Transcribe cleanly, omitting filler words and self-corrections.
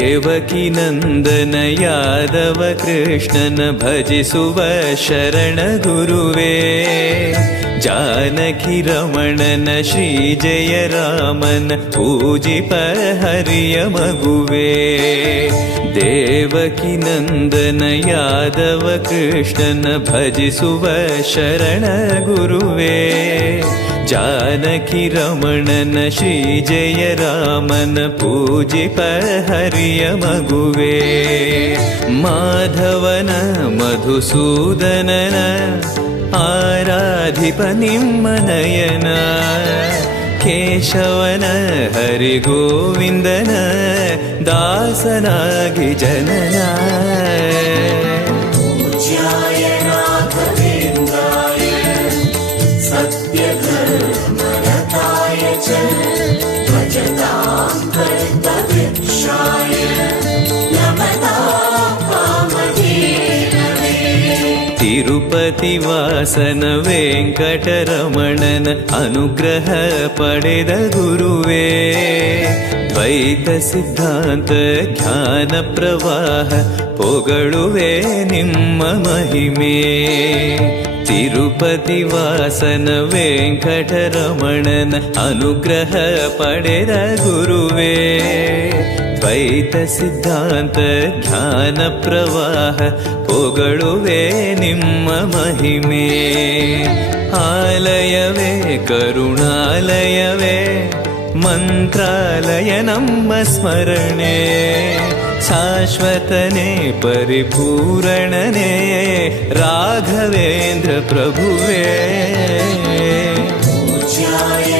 ದೇವಕಿ ನಂದನ ಯಾದವ ಕೃಷ್ಣನ ಭಜಿಸುವ ಶರಣ ಗುರುವೇ. ಜಾನಕಿ ರಮಣನ ಶ್ರೀ ಜಯ ರಾಮನ ಪೂಜಿಪ ಹರಿಯ ಮಗುವೇ. ದೇವಕಿ ನಂದನ ಯಾದವ ಕೃಷ್ಣನ ಭಜಿಸುವ ಶರಣ ಗುರುವೇ. ಜಾನಕಿ ರಮಣನ ಶ್ರೀ ಜಯ ರಾಮನ ಪೂಜಿಪ ಹರಿಯ ಮಗುವೇ. ಮಾಧವನ ಮಧುಸೂದನನ ಆರಾಧಿಪ ನಿಮ್ಮ ನಯನ. ಕೇಶವನ ಹರಿಗೋವಿಂದನ ದಾಸನಾಗಿ ಜನನ. ಪೂಜ್ಯಾಯ ರಾಘವೇಂದ್ರಾಯ ಸತ್ಯಧರ್ಮರತಾಯ ಚ ಭಜತಾಂ ಕಲ್ಪವೃಕ್ಷಾಯ ನಮತಾಂ ಕಾಮಧೇನವೇ. ತಿರುಪತಿ ವಾಸನ ವೆಂಕಟರಮಣನ ಅನುಗ್ರಹ ಪಡೆದ ಗುರುವೇ. ದ್ವೈತ ಸಿದ್ಧಾಂತ ಜ್ಞಾನ ಪ್ರವಾಹ ಪೊಗಳುವೆ ನಿಮ್ಮ ಮಹಿಮೆ. ತಿರುಪತಿ ವಾಸನ ವೆಂಕಟರಮಣನ ಅನುಗ್ರಹ ಪಡೆದ ಗುರುವೇ. ದ್ವೈತ ಸಿದ್ಧಾಂತ ಜ್ಞಾನ ಪ್ರವಾಹ ಪೊಗಳುವೆ ನಿಮ್ಮ ಮಹಿಮೆ. ಆಲಯವೇ ಕರುಣಾಲಯವೇ ಮಂತ್ರಾಲಯ ನಮ್ಮ ಸ್ಮರಣೆ. ಶಾಶ್ವತನೇ ಪರಿಪೂರಣನೇ ರಾಘವೇಂದ್ರ ಪ್ರಭುವೇ. ಪೂಜ್ಯಾಯ